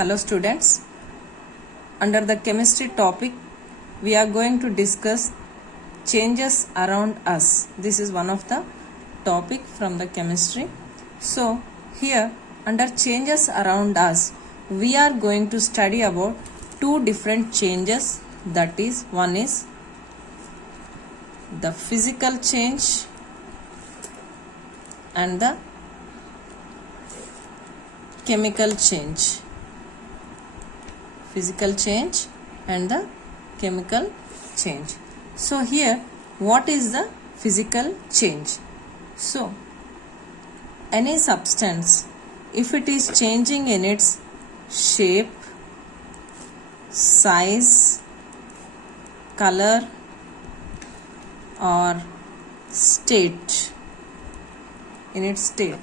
Hello students, under the chemistry topic we are going to discuss changes around us. This is one of the topic from the chemistry. So here under changes around us we are going to study about two different changes, that is one is the physical change and the chemical change. Physical change and the chemical change. So here what is the physical change? So any substance, if it is changing in its shape, size, color or state, in its state,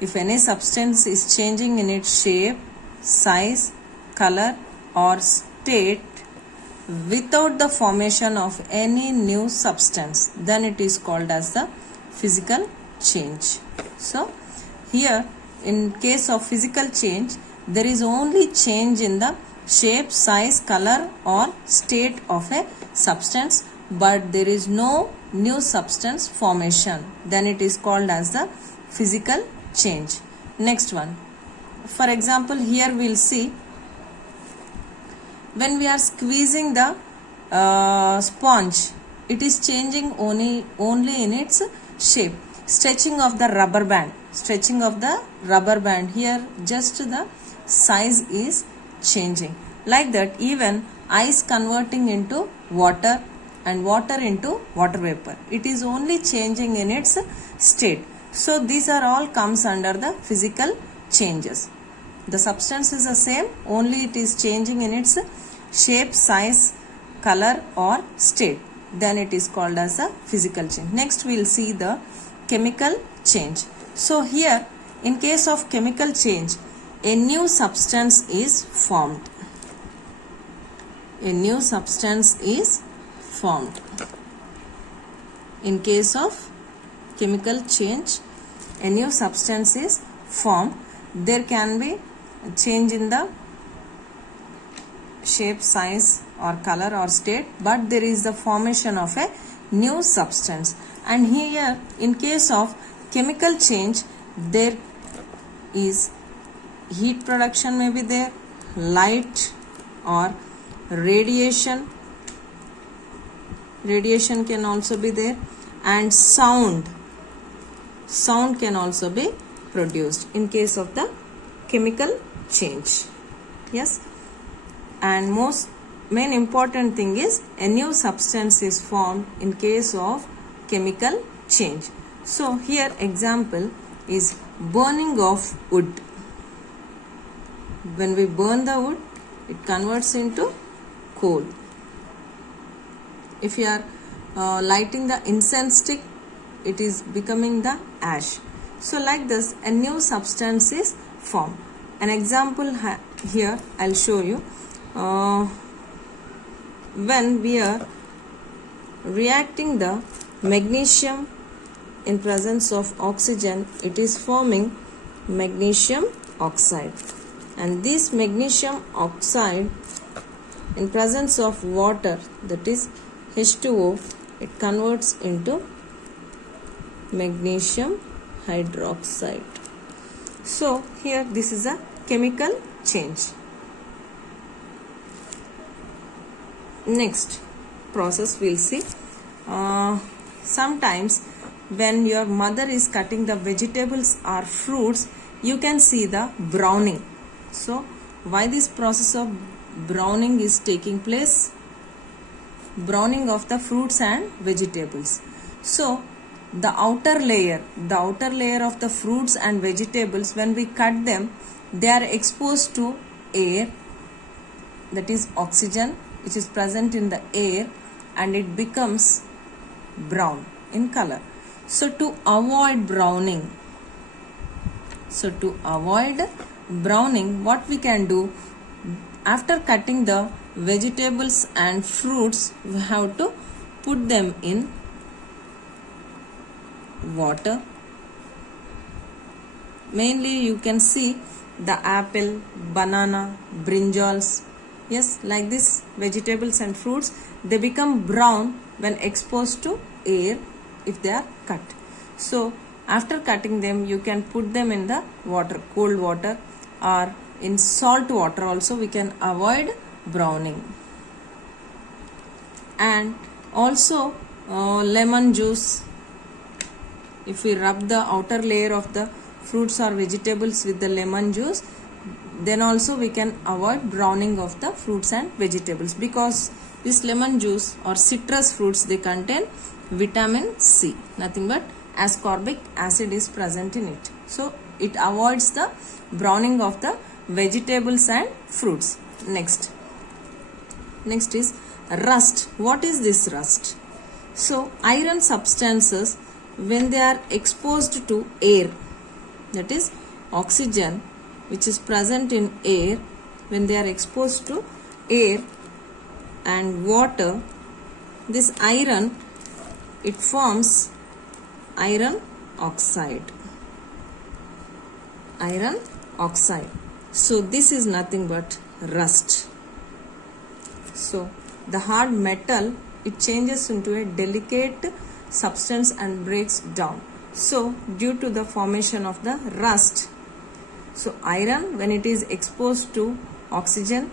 if any substance is changing in its shape, size, color or state without the formation of any new substance, then it is called as the physical change. So here in case of physical change, there is only change in the shape, size, color or state of a substance, but there is no new substance formation, then it is called as the physical change. Next one, for example, here we will see when we are squeezing the sponge, it is changing only in its shape. Stretching of the rubber band, here just the size is changing. Like that, even ice converting into water and water into water vapor, it is only changing in its state. So these are all comes under the physical changes. The substance is the same, only it is changing in its shape, size, color or state, then it is called as a physical change. Next we will see the chemical change. So here in case of chemical change, a new substance is formed. A new substance is formed. In case of chemical change, a new substance is formed. There can be a change in the shape, size or color or state, but there is the formation of a new substance. And here in case of chemical change, there is heat production may be there, light or radiation can also be there, and sound can also be produced in case of the chemical change. Yes, and main important thing is a new substance is formed in case of chemical change. So here example is burning of wood. When we burn the wood, it converts into coal. If you are lighting the incense stick, it is becoming the ash. So like this, a new substance is formed. An example here I'll show you. When we are reacting the magnesium in presence of oxygen, it is forming magnesium oxide, and this magnesium oxide in presence of water, that is H2O, it converts into magnesium hydroxide. So here this is a chemical change. Next process we'll see. Sometimes when your mother is cutting the vegetables or fruits, you can see the browning. So why this process of browning is taking place? Browning of the fruits and vegetables. So the outer layer of the fruits and vegetables, when we cut them, they are exposed to air, that is oxygen, which is present in the air, and it becomes brown in color. So to avoid browning, what we can do, after cutting the vegetables and fruits, we have to put them in water. Mainly you can see the apple, banana, brinjals. Yes, like this vegetables and fruits, they become brown when exposed to air if they are cut. So after cutting them, you can put them in the water, cold water, or in salt water also we can avoid browning. And also lemon juice, if we rub the outer layer of the fruits or vegetables with the lemon juice, then also we can avoid browning of the fruits and vegetables, because this lemon juice or citrus fruits, they contain vitamin C, nothing but ascorbic acid is present in it. So it avoids the browning of the vegetables and fruits. Next is rust. What is this rust? So iron substances, when they are exposed to air, that is oxygen which is present in air, when they are exposed to air and water, this iron, it forms iron oxide. Iron oxide. So this is nothing but rust. So the hard metal, it changes into a delicate substance and breaks down. So due to the formation of the rust, so iron, when it is exposed to oxygen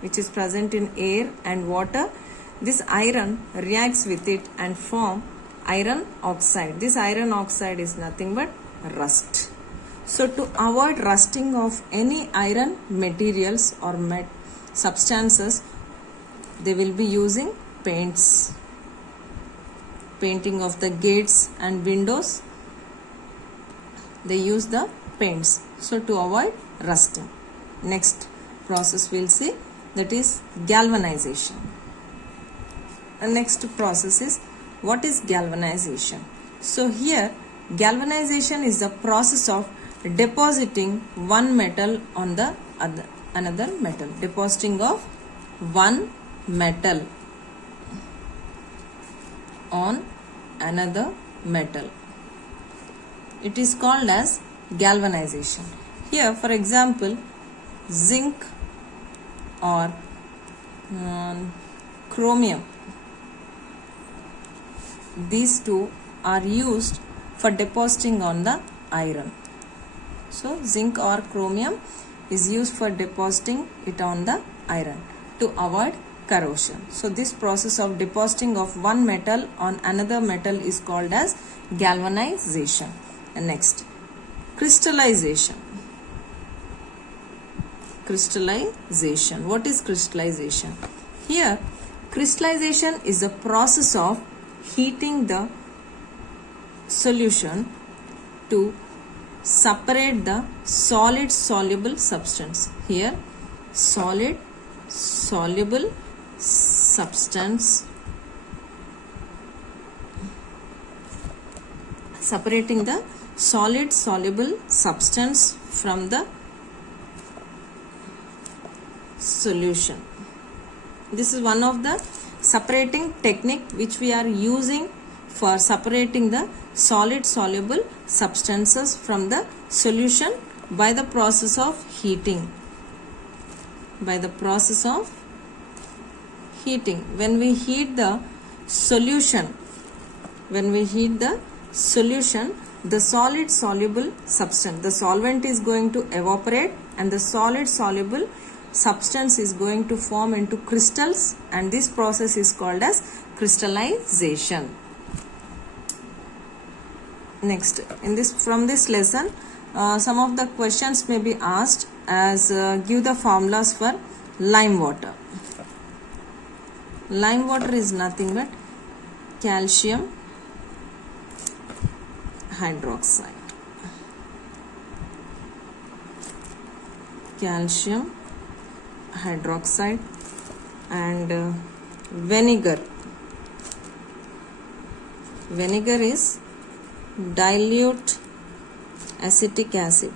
which is present in air and water, this iron reacts with it and form iron oxide. This iron oxide is nothing but rust. So to avoid rusting of any iron materials or substances, they will be using paints. Painting of the gates and windows, they use the paints, so to avoid rusting. Next process we'll see, that is galvanization. The next process is, what is galvanization? So here galvanization is the process of depositing one metal on the another metal. Depositing of one metal on another metal. It is called as galvanization. Here, for example, zinc or chromium, these two are used for depositing on the iron. So zinc or chromium is used for depositing it on the iron to avoid corrosion. So this process of depositing of one metal on another metal is called as galvanization. And next, crystallization. Crystallization. What is crystallization? Here, crystallization is the process of heating the solution to separate the solid soluble substance. Here, solid soluble substance, separating the solid soluble substance from the solution. This is one of the separating technique which we are using for separating the solid soluble substances from the solution by the process of heating. By the process of heating. When we heat the solution, the solid soluble substance, the solvent is going to evaporate and the solid soluble substance is going to form into crystals, and this process is called as crystallization. Next, from this lesson, some of the questions may be asked as give the formulas for lime water. Lime water is nothing but calcium hydroxide. Calcium hydroxide and vinegar. Vinegar is dilute acetic acid.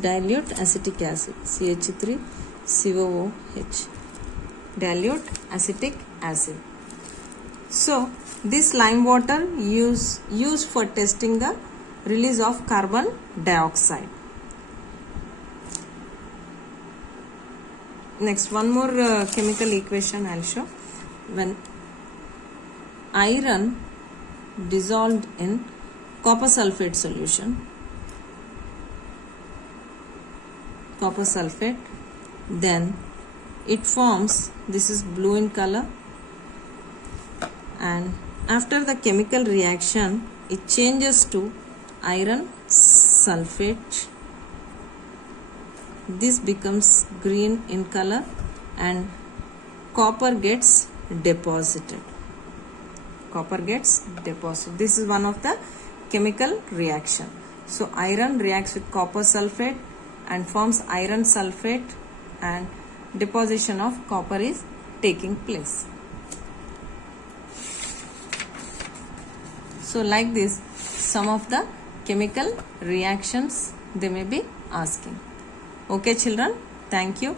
Dilute acetic acid, CH3COOH. Dilute acetic acid. So this lime water used for testing the release of carbon dioxide. Next, one more chemical equation I'll show. When iron dissolved in copper sulfate solution, copper sulfate, then it forms, this is blue in color, and after the chemical reaction it changes to iron sulfate. This becomes green in color and copper gets deposited. Copper gets deposited. This is one of the chemical reaction. So iron reacts with copper sulfate and forms iron sulfate, and deposition of copper is taking place. So like this, some of the chemical reactions they may be asking. Okay children, thank you.